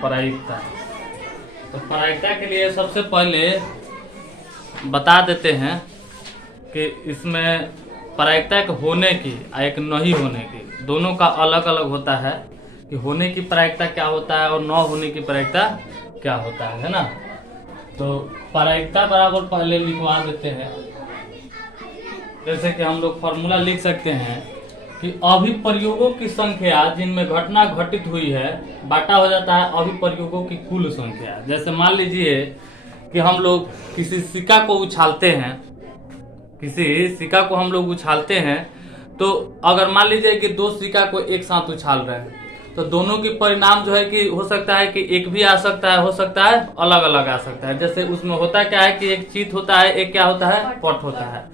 प्रायिकता। तो प्रायिकता के लिए सबसे पहले बता देते हैं कि इसमें प्रायिकता एक होने की और एक नहीं होने की, दोनों का अलग अलग होता है कि होने की प्रायिकता क्या होता है और न होने की प्रायिकता क्या होता है ना। तो प्रायिकता बराबर पहले लिखवा देते हैं, जैसे कि हम लोग फॉर्मूला लिख सकते हैं कि अभिप्रयोगों की संख्या जिनमें घटना घटित हुई है बांटा हो जाता है अभिप्रयोगों की कुल संख्या। जैसे मान लीजिए कि हम लोग किसी सिक्का को उछालते हैं, हम लोग उछालते हैं, तो अगर मान लीजिए कि दो सिक्का को एक साथ उछाल रहे हैं तो दोनों की परिणाम जो है कि हो सकता है कि एक भी आ सकता है, हो सकता है अलग अलग आ सकता है। जैसे उसमें होता क्या है कि एक चित होता है, एक क्या होता है, पट होता है।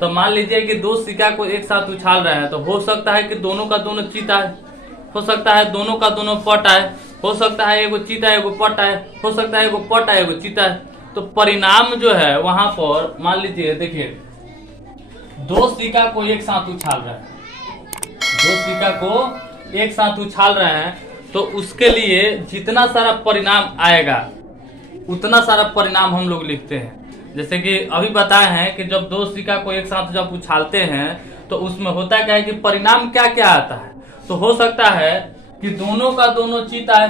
तो मान लीजिए कि दो सिक्का को एक साथ उछाल रहे हैं तो हो सकता है कि दोनों का दोनों चित आए, हो सकता है दोनों का दोनों पट आए, हो सकता है एगो चित आए एगो पट आए, हो सकता है एगो पट आए एगो चित आए। तो परिणाम जो है वहां पर मान लीजिए देखिए दो सिक्का को एक साथ उछाल रहे हैं, दो सिक्का को एक साथ उछाल रहे हैं तो उसके लिए जितना सारा परिणाम आएगा उतना सारा परिणाम हम लोग लिखते हैं। जैसे कि अभी बताए हैं कि जब दो सिक्का को एक साथ जब उछालते हैं तो उसमें होता क्या है कि परिणाम क्या क्या आता है। तो हो सकता है कि दोनों का दोनों चित आए,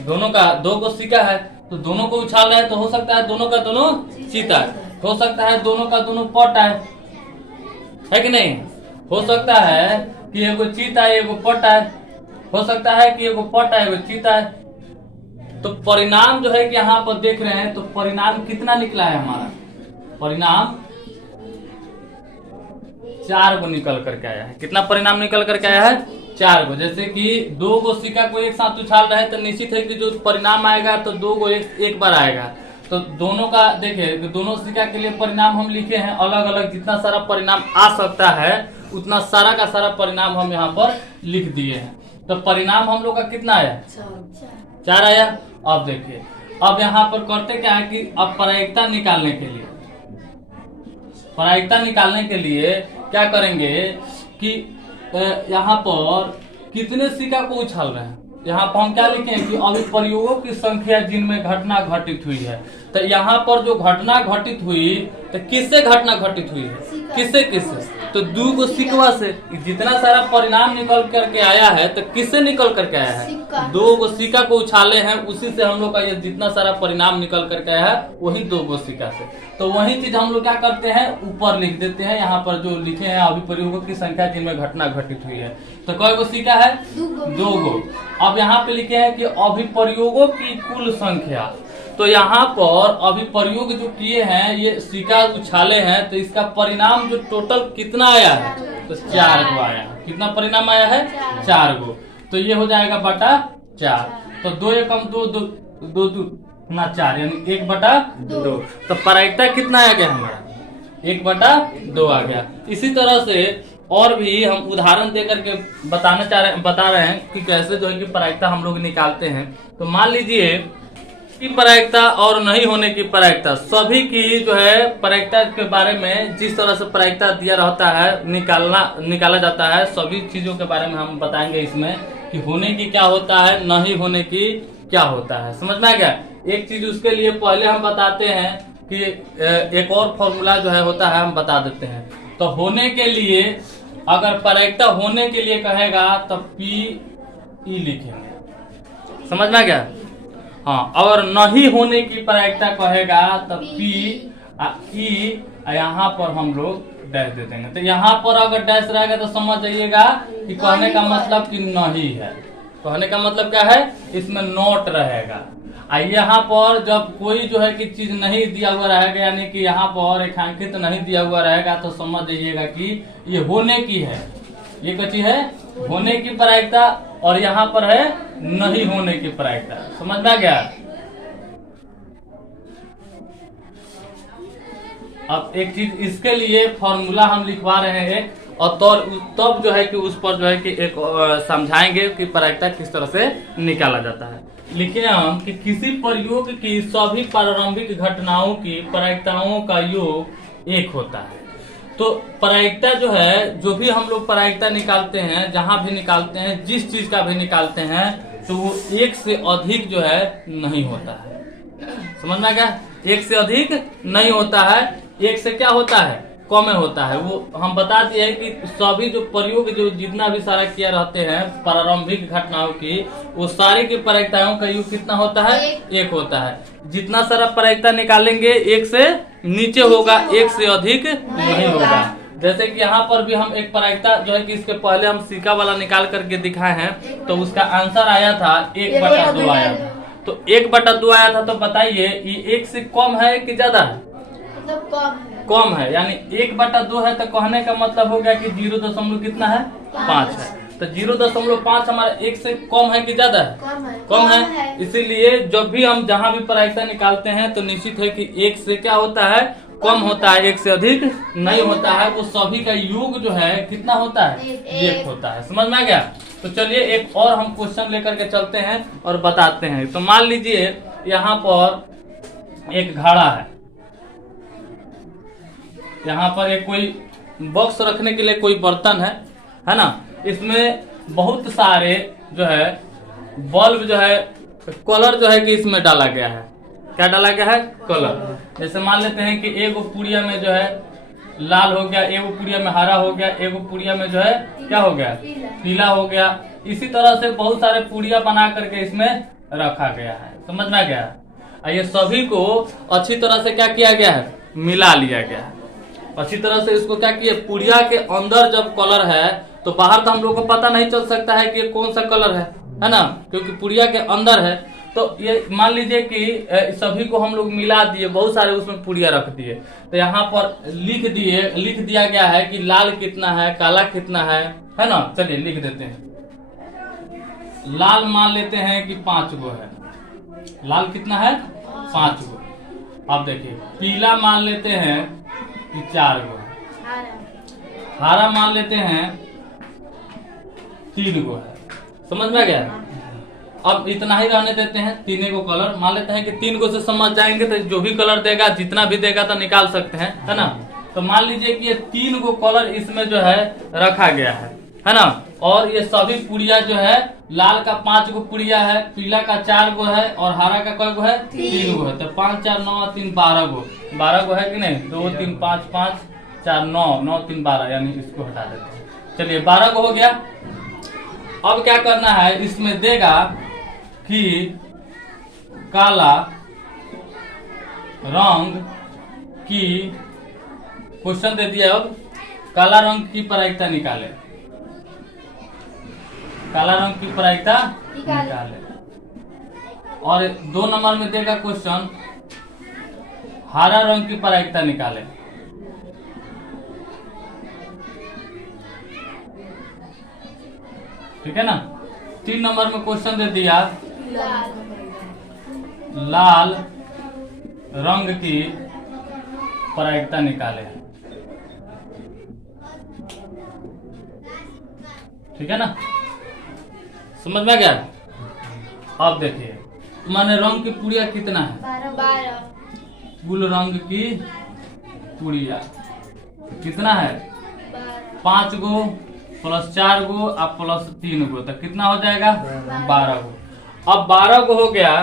दोनों का दो को सिक्का है तो दोनों को उछाल रहे हैं तो हो सकता है दोनों का दोनों चित आए, हो सकता है दोनों का दोनों पट आए, है कि नहीं। हो सकता है कि एगो चित आए एगो पट आए, हो सकता है कि एगो पट आए एगो चित आए। तो परिणाम जो है कि यहाँ पर देख रहे हैं तो परिणाम कितना निकला है, हमारा परिणाम 4 गो निकल करके आया है। कितना परिणाम निकल करके आया है, 4 गो। जैसे कि दो गो सिक्का को एक साथ उछाल रहे हैं तो निश्चित है कि जो परिणाम आएगा तो दो गो एक बार आएगा। तो दोनों का देखिए दोनों सिक्का के लिए परिणाम हम लिखे हैं अलग अलग, जितना सारा परिणाम आ सकता है उतना सारा का सारा परिणाम हम यहाँ पर लिख दिए हैं। तो परिणाम हम लोग का कितना आया, 4 आया। अब देखिए अब यहाँ पर करते क्या है कि अब प्रायिकता निकालने के लिए क्या करेंगे कि यहाँ पर कितने सिक्का को उछाल रहे हैं, यहाँ पर हम क्या लिखें कि अभिप्रयोगों की संख्या जिनमें घटना घटित हुई है। तो यहाँ पर जो घटना घटित हुई तो किससे घटना घटित हुई है, किससे तो दो गो सिक्का से। जितना सारा परिणाम निकल करके आया है तो किससे निकल करके आया है, दो गो सिक्का को उछाले हैं, उसी से हम लोग का ये जितना सारा परिणाम निकल करके आया है वही दो गो सिक्का से। तो वही चीज हम लोग क्या करते हैं ऊपर लिख देते हैं, यहाँ पर जो लिखे हैं अभिप्रयोगों की संख्या जिनमें घटना घटित हुई है। तो कई गो सिक्का है, 2 गो। अब यहाँ पे लिखे हैं कि अभिप्रयोगों की कुल संख्या। तो यहाँ पर अभिप्रयोग जो किए हैं ये सिक्का उछाले हैं तो इसका परिणाम जो टोटल कितना आया है तो 4 गो आया। कितना परिणाम आया है, 4 गो। तो ये हो जाएगा बटा 4। तो 2 एकम 2 2 2 ना 4 यानी 1/2। तो प्रायिकता कितना आ गया हमारा, 1/2 आ गया। इसी तरह से और भी हम उदाहरण देकर के बता रहे हैं कि कैसे जो है कि प्रायिकता हम लोग निकालते हैं। तो मान लीजिए की प्रायिकता और नहीं होने की प्रायिकता, सभी की जो है प्रायिकता के बारे में जिस तरह से प्रायिकता दिया रहता है निकाला जाता है, सभी चीजों के बारे में हम बताएंगे इसमें कि होने की क्या होता है, नहीं होने की क्या होता है। समझ में आ गया। एक चीज उसके लिए पहले हम बताते हैं कि एक और फॉर्मूला जो है होता है हम बता देते हैं। तो होने के लिए अगर प्रायिकता होने के लिए कहेगा तो PE लिखेंगे, समझ में आ गया। हाँ, अगर नहीं होने की प्रायिकता कहेगा तो PE यहाँ पर हम लोग डैश दे देंगे। तो यहाँ पर अगर डैश रहेगा तो समझ जाइएगा कि कहने का मतलब कि नहीं है। कहने का मतलब क्या है, इसमें नोट रहेगा। यहाँ पर जब कोई जो है कि चीज नहीं दिया हुआ रहेगा यानी कि यहाँ पर रेखांकित नहीं दिया हुआ रहेगा तो समझ जाइएगा कि ये होने की है। ये क्या चीज है, होने की प्रायिकता, और यहाँ पर है नहीं होने की प्रायिकता। समझ में आ गया। अब एक चीज इसके लिए फॉर्मूला हम लिखवा रहे हैं और तब जो है कि उस पर जो है कि एक समझाएंगे कि प्रायिकता किस तरह से निकाला जाता है। लिखे हम कि किसी प्रयोग की सभी प्रारंभिक घटनाओं की प्रायिकताओं का योग 1 होता है। तो प्रायिकता जो है, जो भी हम लोग प्रायिकता निकालते हैं, जहां भी निकालते हैं, जिस चीज का भी निकालते हैं, तो वो एक से अधिक जो है नहीं होता है। समझ में आ गया? एक से अधिक नहीं होता है, एक से क्या होता है, कम होता है। वो हम बता दिए हैं कि सभी जो प्रयोग जो जितना भी सारा किया रहते हैं प्रारंभिक घटनाओं की, वो सारे की प्रायिकताओं का योग कितना होता है, एक होता है। जितना सारा प्रायिकता निकालेंगे एक से नीचे होगा, एक से अधिक नहीं होगा। जैसे कि यहाँ पर भी हम एक प्रायिकता जो है कि इसके पहले हम सिक्का वाला निकाल करके दिखाए हैं, तो उसका आंसर आया था 1/2 आया था। तो 1/2 आया था, तो बताइए ये एक से कम है कि ज्यादा है? कम है, यानी 1/2 है, तो कहने का मतलब हो गया कि 0 कितना है, 5 है। तो 0.5 हमारा एक से कम है कि ज्यादा है? कम है। इसीलिए जब भी हम जहाँ भी प्रायिकता निकालते हैं तो निश्चित है कि एक से क्या होता है, कम होता है, एक से अधिक नहीं होता है। वो सभी का योग जो है कितना होता है, एक होता है। समझ में आ गया? तो चलिए एक और हम क्वेश्चन लेकर के चलते हैं और बताते हैं। तो मान लीजिए यहाँ पर एक घड़ा है, यहाँ पर एक कोई बॉक्स रखने के लिए कोई बर्तन है ना। इसमें बहुत सारे जो है बल्ब जो है, कलर जो है कि इसमें डाला गया है। क्या डाला गया है? कलर। जैसे मान लेते हैं कि एगो पुड़िया में जो है लाल हो गया, एगो पुड़िया में हरा हो गया, एगो पुड़िया में जो है क्या हो गया, पीला हो गया। इसी तरह से बहुत सारे पुड़िया बना करके इसमें रखा गया है। समझ में आ गया? ये सभी को अच्छी तरह से क्या किया गया है, मिला लिया गया है। अच्छी तरह से इसको क्या किया, पुड़िया के अंदर जब कलर है तो बाहर तो हम लोग को पता नहीं चल सकता है कि कौन सा कलर है ना, क्योंकि पुड़िया के अंदर है। तो ये मान लीजिए कि सभी को हम लोग मिला दिए, बहुत सारे उसमें पुड़िया रख दिए। तो यहाँ पर लिख दिया गया है कि लाल कितना है, काला कितना है ना। चलिए लिख देते हैं। लाल मान लेते हैं कि 5 गो है। लाल कितना है, 5 गो। अब देखिए पीला मान लेते हैं कि 4 गो है। हरा मान लेते हैं 3 गो है। समझ में आ गया? अब इतना ही रहने देते हैं, 3 गो कलर मान लेते हैं कि 3 गो से समझ जाएंगे तो जो भी कलर देगा, जितना भी देगा तो निकाल सकते हैं, है ना। तो मान लीजिए कि ये 3 गो कलर इसमें जो है रखा गया है ना। और ये सभी पुड़िया जो है, लाल का 5 गो पुड़िया है, पीला का 4 गो है और हरा का कई गो है, 3 गो है। तो 5 4 9 3 12 गो, 12 गो है कि नहीं? 2 3 5 5 4 9 9 3 12, यानी इसको हटा देते हैं। चलिए 12 गो हो गया। अब क्या करना है, इसमें देगा कि काला रंग की, क्वेश्चन दे दिया, अब काला रंग की प्रायिकता निकाले। काला रंग की प्रायिकता निकाले। और 2 नंबर में देगा क्वेश्चन हरा रंग की प्रायिकता निकाले। ठीक है ना। 3 नंबर में क्वेश्चन दे दिया लाल रंग की प्रायिकता निकाले। ठीक है ना, समझ में आ गया? अब देखिए माने रंग की पुड़िया कितना है, 12। कुल रंग की पुड़िया कितना है, 5 गो प्लस 4 गो और प्लस 3 गो, तो कितना हो जाएगा, 12 गो। अब 12 गो हो गया,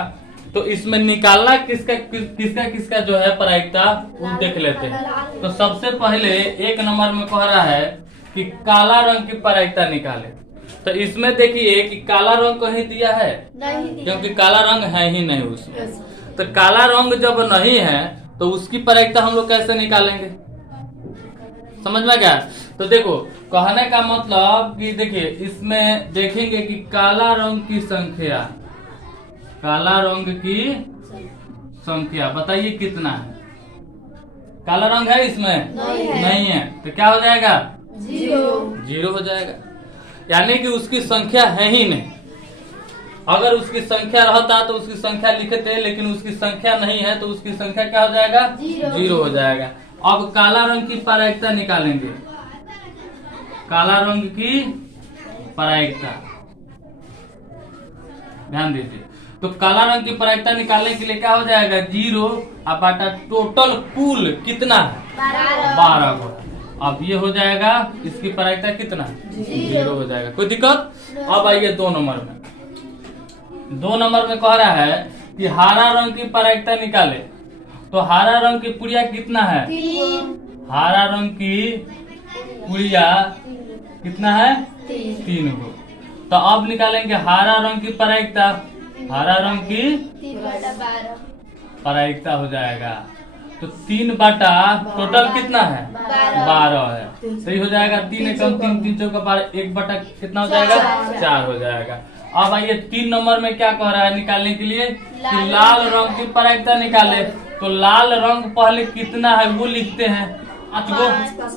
तो इसमें निकालना किसका जो है प्रायिकता, वो देख लेते हैं। तो सबसे पहले 1 नंबर में कह रहा है कि काला रंग की प्रायिकता निकाले। तो इसमें देखिए कि काला रंग कहीं दिया है नहीं, क्योंकि काला रंग है ही नहीं उसमें। तो काला रंग जब नहीं है तो उसकी प्रायिकता हम लोग कैसे निकालेंगे, समझ में क्या? तो देखो कहने का मतलब कि देखिए इसमें देखेंगे कि काला रंग की संख्या, काला रंग की संख्या बताइए कितना है। काला रंग है इसमें, नहीं है, तो क्या हो जाएगा, 0 हो जाएगा। यानी कि उसकी संख्या है ही नहीं। अगर उसकी संख्या रहता तो उसकी संख्या लिखते, लेकिन उसकी संख्या नहीं है तो उसकी संख्या क्या हो जाएगा, 0 हो जाएगा। अब काला रंग की प्रायिकता निकालेंगे, काला रंग की प्रायिकता ध्यान दीजिए। तो काला रंग की प्रायिकता निकालने के लिए क्या हो जाएगा, 0 अब बाटा टोटल कुल कितना है, 12 गो। अब ये हो जाएगा, इसकी प्रायिकता कितना, 0 हो जाएगा। कोई दिक्कत? अब आइए 2 नंबर में। 2 नंबर में कह रहा है कि हरा रंग की प्रायिकता निकाले। तो हरा रंग की पुड़िया कितना है? 3। हरा रंग की पुड़िया कितना है? 3 गो। तो अब निकालेंगे हरा रंग की प्रायिकता। हरा रंग की 3/12 प्रायिकता हो जाएगा। तो 3/, टोटल कितना है? 12 है। सही हो जाएगा। 3 एकम 3, 3 चौका 12, 1/, कितना हो जाएगा? 4 हो जाएगा। अब आइए 3 नंबर में क्या कह रहा है निकालने के लिए कि लाल रंग की प्रायिकता निकाले। तो लाल रंग पहले कितना है वो लिखते हैं 5 गो।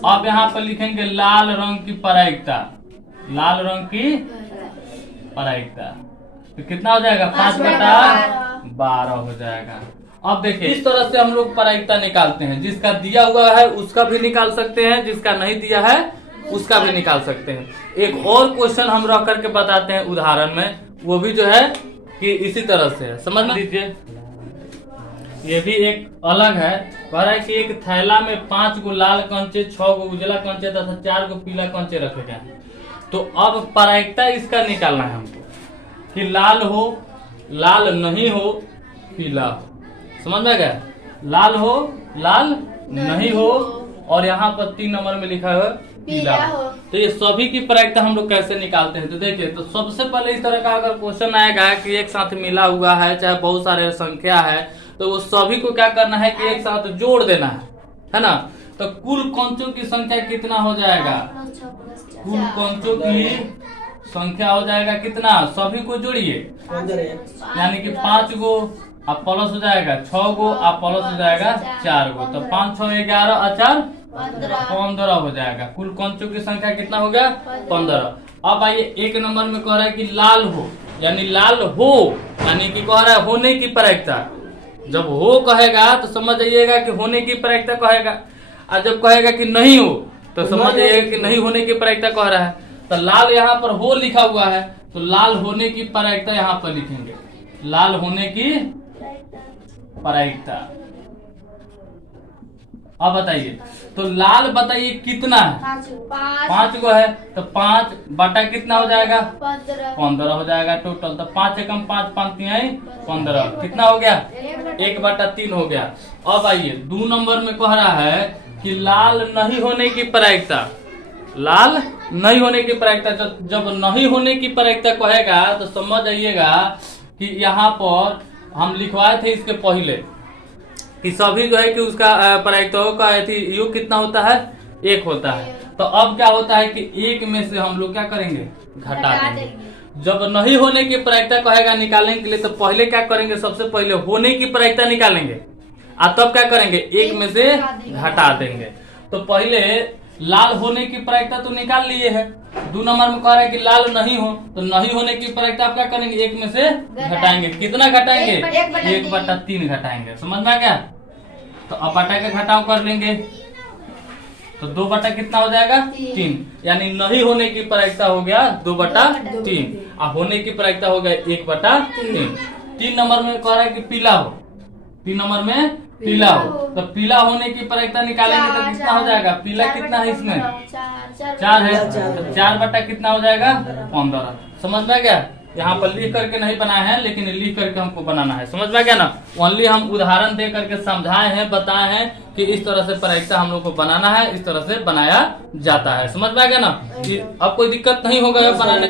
अब यहाँ पर लिखेंगे लाल रंग की प्रायिकता। लाल रंग की प्रायिकता तो कितना हो जाएगा? 5/12 हो जाएगा। अब देखिए इस तरह से हम लोग प्रायिकता निकालते हैं। जिसका दिया हुआ है उसका भी निकाल सकते हैं, जिसका नहीं दिया है उसका भी निकाल सकते हैं। एक और क्वेश्चन हम रख करके बताते हैं उदाहरण में, वो भी जो है कि इसी तरह से है, समझ लीजिए। ये भी एक अलग है। कह रहा है कि एक थैला में 5 गो लाल कंचे, 6 गो उजला कंचे तथा 4 गो पीला कंचे रखे गए। तो अब प्रायिकता इसका निकालना है हमको कि लाल हो, लाल नहीं हो, पीला हो। समझ में गया? लाल हो, लाल नहीं हो, और यहाँ पर 3 नंबर में लिखा है पीला हो। तो ये सभी की प्रायिकता हम लोग कैसे निकालते हैं? तो देखिए, तो सबसे पहले इस तरह का अगर क्वेश्चन आएगा कि एक साथ मिला हुआ है, चाहे बहुत सारे संख्या है, तो वो सभी को क्या करना है कि एक साथ जोड़ देना है ना। तो कुल कंचों की संख्या कितना हो जाएगा? कुल कंचों की संख्या हो जाएगा कितना? सभी को जोड़िए, यानी कि 5 गो अब प्लस हो जाएगा 6 गो, अब प्लस हो जाएगा 4 गो। तो 5, 6, 11 और 4 15 हो जाएगा। कुल कंचों की संख्या कितना हो गया? 15। अब आइए 1 नंबर में कह रहा है कि लाल हो, यानी लाल हो, यानी कि कह रहा है होने की प्रायिकता। जब हो कहेगा तो समझ जाइएगा कि होने की प्रायिकता कहेगा, और जब कहेगा कि नहीं हो तो समझ जाइएगा कि नहीं होने की प्रायिकता कह रहा है। तो लाल यहाँ पर हो लिखा हुआ है, तो लाल होने की प्रायिकता यहाँ पर लिखेंगे। लाल होने की प्रायिकता। अब बताइए, तो लाल बताइए कितना है? 5 गो है। तो 5/, कितना हो जाएगा? 15 हो जाएगा टोटल। तो 5 एकम 5, 5 तिहाई 15, कितना हो गया? 1/3 हो गया। अब आइए 2 नंबर में कह रहा है कि लाल नहीं होने की प्रायिकता। लाल नहीं होने की प्रायिकता। जब नहीं होने की प्रायिकता कहेगा तो समझ जाइएगा कि यहाँ पर हम लिखवाए थे इसके पहले कि सभी जो है कि उसका प्रायिकताओं का योग कितना होता है? 1 होता है। तो अब क्या होता है कि 1 में से हम लोग क्या करेंगे? घटा देंगे। जब नहीं होने की प्रायिकता कहेगा निकालने के लिए, तो पहले क्या करेंगे? सबसे पहले होने की प्रायिकता निकालेंगे, और तब क्या करेंगे? 1 में से घटा देंगे। तो पहले लाल होने की प्रायिकता तो निकाल लिए है। 2 नंबर में कह रहा है कि लाल नहीं हो, तो नहीं होने की प्रायिकता आप क्या करेंगे? 1 में से घटाएंगे। कितना घटाएंगे? 1/3 घटाएंगे। समझ में आ गया? तो अब बटा के घटाव कर लेंगे, तो 2/, कितना हो जाएगा? 3। यानी नहीं होने की प्रायिकता हो गया 2/3, और होने की प्रायिकता हो गया 1/3। 3 नंबर में कह रहा है कि पीला हो। 3 नंबर में पीला हो, तो पीला होने की प्रायिकता निकालेंगे तो कितना हो जाएगा? पीला कितना है इसमें? 4 है। तो 4/, कितना हो जाएगा? 15। समझ में आ गया? यहाँ पर लिख करके नहीं बनाए हैं, लेकिन लिख करके हमको बनाना है। समझ में आ गया ना? ओनली हम उदाहरण दे करके समझाए हैं, बताए हैं कि इस तरह से प्रायिकता हम लोग को बनाना है, इस तरह से बनाया जाता है। समझ में आ गया ना? कि अब कोई दिक्कत नहीं होगा बनाने